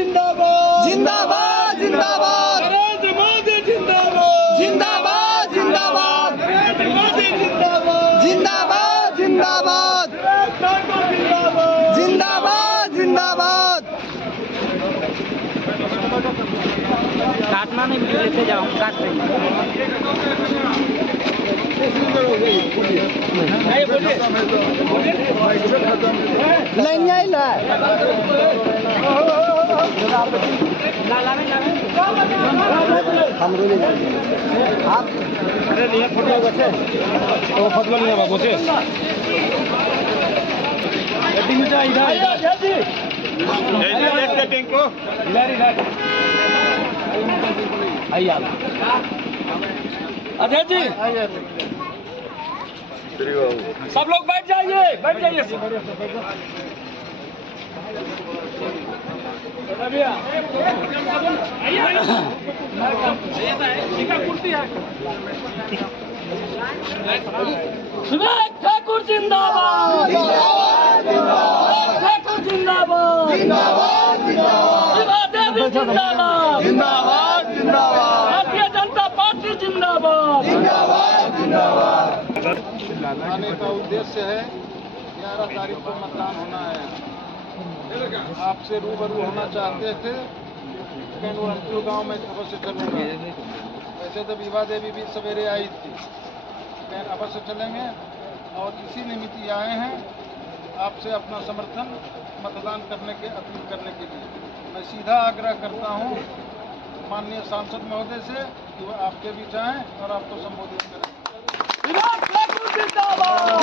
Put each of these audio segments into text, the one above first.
जिंदाबाद जिंदाबाद जिंदाबाद नरेंद्र मोदी जिंदाबाद जिंदाबाद जिंदाबाद नरेंद्र मोदी जिंदाबाद जिंदाबाद जिंदाबाद जिंदाबाद जिंदाबाद। काटना नहीं, लेते जाओ, काट रहे लाइन आई ला हमरो ले आप अरे नहीं फोटो बचे तो फोटो नहीं है बचे सेटिंग जा इधर जी लेफ्ट सेटिंग को इधर आइए अजय जी सब लोग बैठ जाइए सुभाष ठाकुर जिंदाबाद ठाकुर जिंदाबाद शिवा देवी जिंदाबाद भारतीय जनता पार्टी जिंदाबाद आने का उद्देश्य है 11 तारीख को मतदान होना है। आपसे रूबरू होना चाहते थे लेकिन वो अंतिम गांव में अवश्य चलूंगा। वैसे तो विभा देवी भी सवेरे आई थी, लेकिन अवश्य चलेंगे और इसी निमित्त ही आए हैं आपसे अपना समर्थन मतदान करने के अपील करने के लिए। मैं सीधा आग्रह करता हूं माननीय सांसद महोदय से कि वो आपके बीच आएँ और आपको संबोधित करें। ठाकुर जिंदाबाद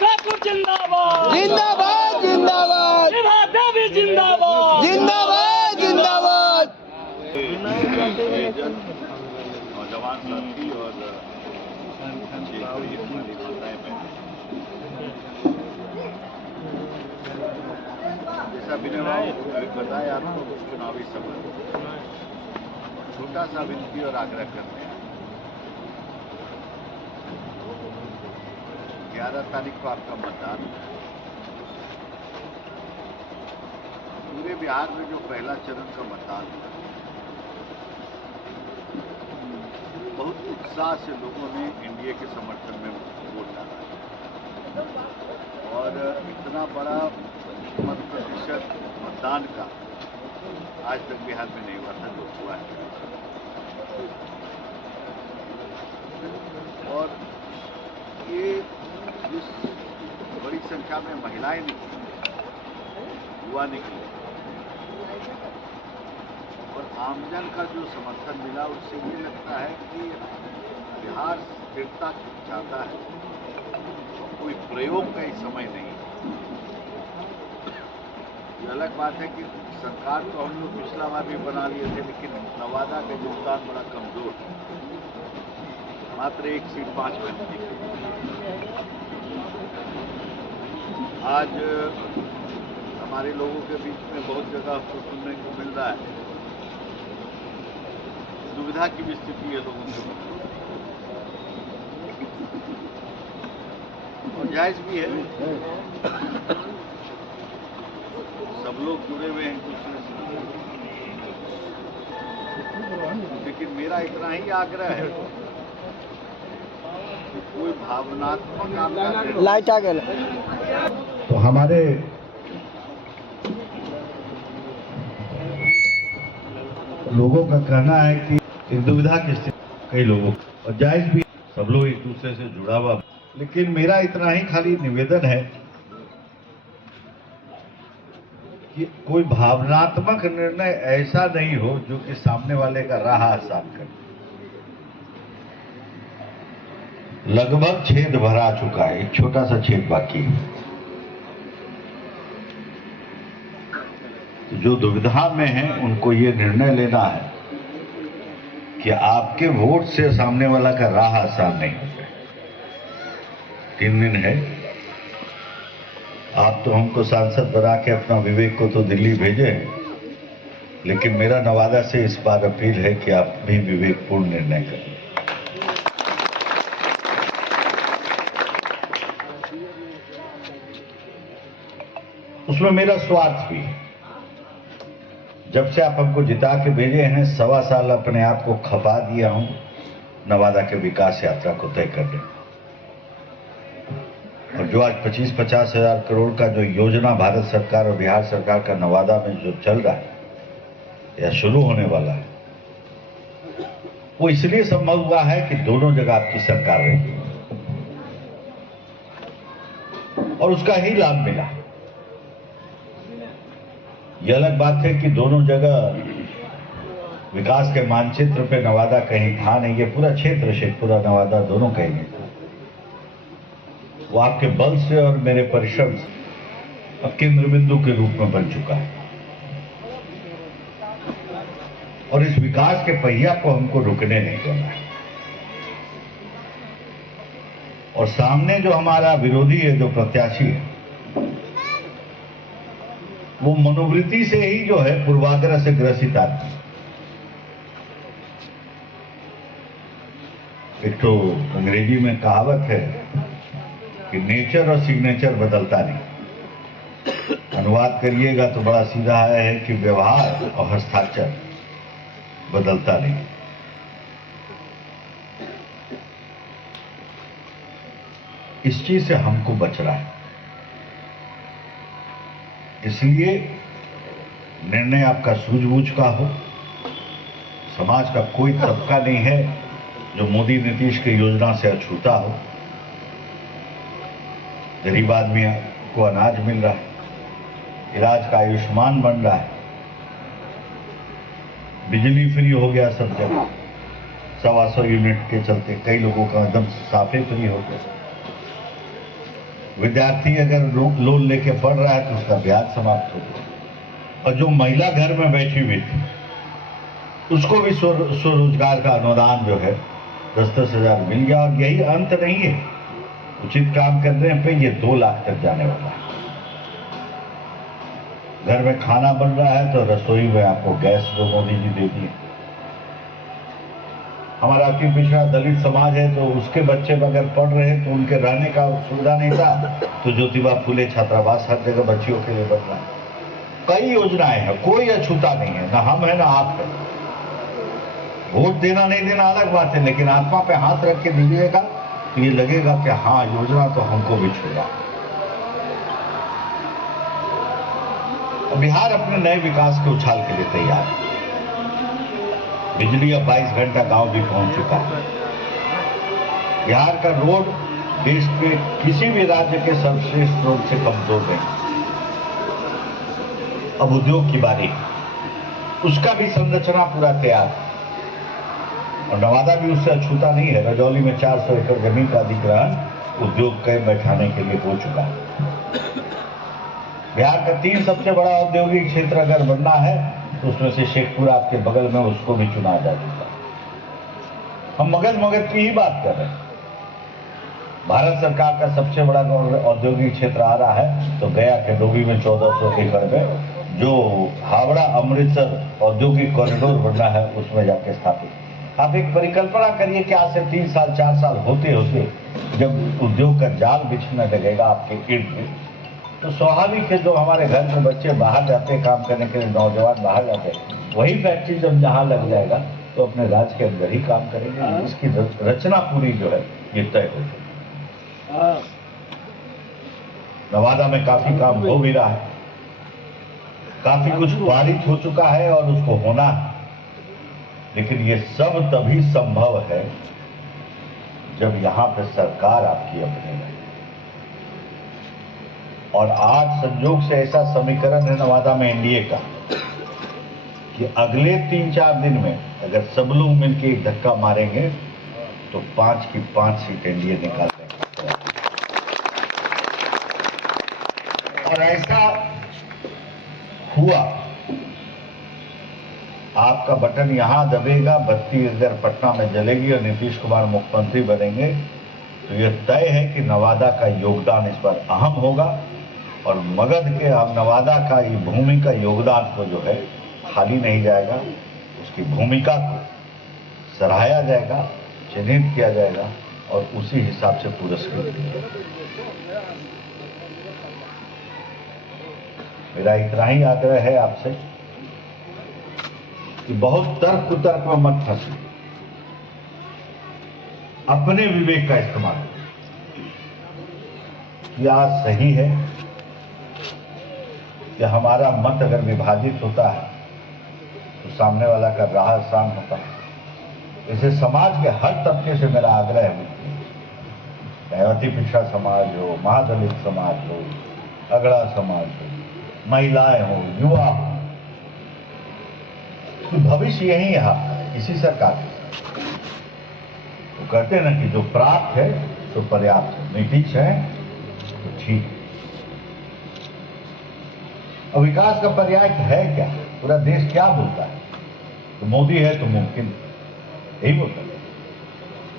ठाकुर जिंदाबाद जिंदाबाद जिंदाबाद शिवा देवी जिंदाबाद जिंदाबाद जिंदाबाद। नौजवान साथी और जैसा विनय बाबू अभी बताया आपको चुनावी सभा छोटा सा विनती और आग्रह करते हैं। 11 तारीख को आपका मतदान पूरे बिहार में जो पहला चरण का मतदान हुआ, बहुत उत्साह से लोगों ने एनडीए के समर्थन में वोट डाला और इतना बड़ा मत प्रतिशत मतदान का आज तक बिहार में नहीं हुआ था जो हुआ है। और ये जिस बड़ी संख्या में महिलाएं निकली, युवा निकले और आमजन का जो समर्थन मिला, उससे ये लगता है कि बिहार स्थिरता चाहता है, कोई प्रयोग का ही समय नहीं। ये अलग बात है कि सरकार तो हम लोग पिछला बार भी बना लिए थे, लेकिन नवादा का योगदान बड़ा कमजोर है, मात्र 1 सीट 5 में थी। आज हमारे लोगों के बीच में बहुत जगह आपको सुनने को मिल रहा है, दुविधा की भी स्थिति है लोगों के बीच, और जायज भी है। सब लोग जुड़े हुए हैं एक दूसरे से, लेकिन मेरा इतना ही आग्रह है कि कोई भावनात्मक आपका लाइट आ गया। तो हमारे लोगों का कहना है कि एक दुविधा की स्थिति कई लोगों और जायज भी, सब लोग एक दूसरे से जुड़ा हुआ, लेकिन मेरा इतना ही खाली निवेदन है कि कोई भावनात्मक निर्णय ऐसा नहीं हो जो कि सामने वाले का राह आसान करे। लगभग छेद भरा चुका है, एक छोटा सा छेद बाकी है। तो जो दुविधा में है उनको ये निर्णय लेना है कि आपके वोट से सामने वाला का राह आसान नहीं होता। 3 दिन है, आप तो हमको सांसद बना के अपना विवेक को तो दिल्ली भेजे, लेकिन मेरा नवादा से इस बार अपील है कि आप भी विवेकपूर्ण निर्णय करें। उसमें मेरा स्वार्थ भी है। जब से आप हमको जिता के भेजे हैं 1.25 साल अपने आप को खपा दिया हूं नवादा के विकास यात्रा को तय करने। और जो आज 25-50 हजार करोड़ का जो योजना भारत सरकार और बिहार सरकार का नवादा में जो चल रहा है या शुरू होने वाला है, वो इसलिए संभव हुआ है कि दोनों जगह आपकी सरकार रही और उसका ही लाभ मिला। यह अलग बात है कि दोनों जगह विकास के मानचित्र पे नवादा कहीं था नहीं, ये पूरा क्षेत्र शेखपुरा नवादा दोनों कहीं नहीं था। वो आपके बल से और मेरे परिश्रम से अब केंद्र बिंदु के रूप में बन चुका है और इस विकास के पहिया को हमको रुकने नहीं देना है। और सामने जो हमारा विरोधी है, जो प्रत्याशी है, वो मनोवृत्ति से ही जो है पूर्वाग्रह से ग्रसित आदमी। एक तो अंग्रेजी में कहावत है कि नेचर और सिग्नेचर बदलता नहीं। अनुवाद करिएगा तो बड़ा सीधा है कि व्यवहार और हस्ताक्षर बदलता नहीं। इस चीज से हमको बचना है। इसलिए निर्णय आपका सूझबूझ का हो। समाज का कोई तबका नहीं है जो मोदी नीतीश की योजना से अछूता हो। गरीब आदमी को अनाज मिल रहा है, इलाज का आयुष्मान बन रहा है, बिजली फ्री हो गया सब जगह, 125 यूनिट के चलते कई लोगों का एकदम साफे फ्री हो गया। विद्यार्थी अगर लोन लेके पढ़ रहा है तो उसका ब्याज समाप्त हो गया। और जो महिला घर में बैठी हुई थी उसको भी स्वरोजगार का अनुदान जो है 10-10 हजार मिल गया। और यही अंत नहीं है, उचित काम करने पे ये 2 लाख तक जाने वाला है। घर में खाना बन रहा है तो रसोई में आपको गैस जो मोदी जी देती है। हमारा अति पिछड़ा दलित समाज है तो उसके बच्चे अगर पढ़ रहे हैं तो उनके रहने का सुविधा नहीं था, तो ज्योतिबा फुले छात्रावास हर जगह बच्चियों के लिए बन रहा है। कई योजनाएं हैं, कोई अछूता नहीं है, ना हम है ना आप है। वोट देना नहीं देना अलग बात है, लेकिन आत्मा पे हाथ रख के दीजिएगा तो ये लगेगा कि हाँ योजना तो हमको भी छूगा। बिहार अपने नए विकास के उछाल के लिए तैयार है। बिजली अब 22 घंटा गांव भी पहुंच चुका है। बिहार का रोड देश के किसी भी राज्य के सर्वश्रेष्ठ रोड से कमजोर नहीं। अब उद्योग की बारी, उसका भी संरचना पूरा तैयार है और नवादा भी उससे अछूता नहीं है। रजौली में 400 एकड़ जमीन का अधिग्रहण उद्योग के बैठाने के लिए हो चुका है। बिहार का 3 सबसे बड़ा औद्योगिक क्षेत्र अगर बनना है तो उसमें से शेखपुरा आपके बगल में, उसको भी चुना जा चुका है। हम मगध की ही बात कर रहे हैं। भारत सरकार का सबसे बड़ा औद्योगिक क्षेत्र आ रहा है तो गया के डोभी में 1400 एकड़ में जो हावड़ा अमृतसर औद्योगिक कॉरिडोर बनना है उसमें जाके स्थापित। आप एक परिकल्पना करिए कि आज से 3 साल 4 साल होते होते जब उद्योग का जाल बिछने लगेगा आपके इर्द गिर्द, तो स्वाभाविक है जो हमारे घर में बच्चे बाहर जाते हैं काम करने के लिए, नौजवान बाहर जाते हैं, वही फैक्ट्री जब जहाँ लग जाएगा तो अपने राज्य के अंदर ही काम करेंगे। इसकी रचना पूरी जो है ये तय हो चुकी। नवादा में काफी काम हो भी रहा है, काफी कुछ पारित हो चुका है और उसको होना है। लेकिन ये सब तभी संभव है जब यहाँ पे सरकार आपकी अपनी है। और आज संयोग से ऐसा समीकरण है नवादा में एनडीए का कि अगले 3-4 दिन में अगर सब लोग मिलकर एक धक्का मारेंगे तो 5 की 5 सीट एनडीए निकाल देंगे। और ऐसा हुआ, आपका बटन यहां दबेगा, बत्ती अगर पटना में जलेगी और नीतीश कुमार मुख्यमंत्री बनेंगे तो यह तय है कि नवादा का योगदान इस पर अहम होगा। और मगध के नवादा का ये भूमि का योगदान को जो है खाली नहीं जाएगा, उसकी भूमिका को सराहा जाएगा, चिन्हित किया जाएगा और उसी हिसाब से पुरस्कृत किया जाएगा। मेरा इतना ही आग्रह है आपसे कि बहुत तर्क कुतर्क में मत फंसे, अपने विवेक का इस्तेमाल करो। क्या सही है कि हमारा मत अगर विभाजित होता है तो सामने वाला का राह आसान होता है। इसे समाज के हर तबके से मेरा आग्रह है, चाहे अति पिछड़ा समाज हो, महादलित समाज हो, अगड़ा समाज हो, महिलाएं हो, युवा हो, तो भविष्य यही है आपका, इसी सरकार के। तो कहते हैं ना कि जो प्राप्त है तो पर्याप्त है, नीतीश है तो ठीक है। और विकास का पर्याय है क्या? पूरा देश क्या बोलता है? तो मोदी है तो मुमकिन, यही बोलता है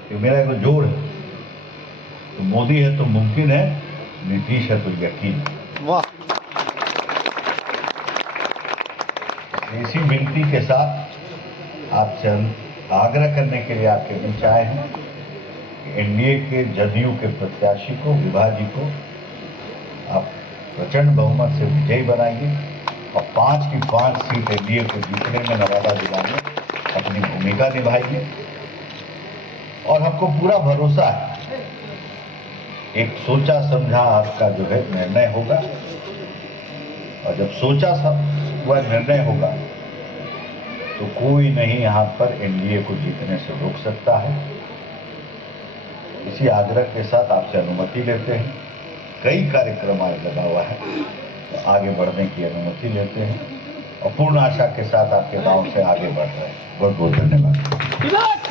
कि मेरा एक जोड़ है। तो मोदी है तो मुमकिन है, नीतीश है तो यकीन है। वाह। इसी विनती के साथ आपसे आग्रह करने के लिए आपके बीच आए हैं कि एनडीए के जदयू के प्रत्याशी को, विभा जी को आप प्रचंड बहुमत से विजयी बनाइए और 5 की 5 सीट एनडीए को जीतने में, नवादा जिला में अपनी भूमिका निभाइए। और हमको पूरा भरोसा है, एक सोचा समझा आपका जो है निर्णय होगा, और जब सोचा हुआ निर्णय होगा तो कोई नहीं यहाँ पर एनडीए को जीतने से रोक सकता है। इसी आग्रह के साथ आपसे अनुमति लेते हैं। कई कार्यक्रम आज लगा हुआ है, तो आगे बढ़ने की अनुमति लेते हैं और पूर्ण आशा के साथ आपके गांव से आगे बढ़ रहे हैं। बहुत बहुत धन्यवाद।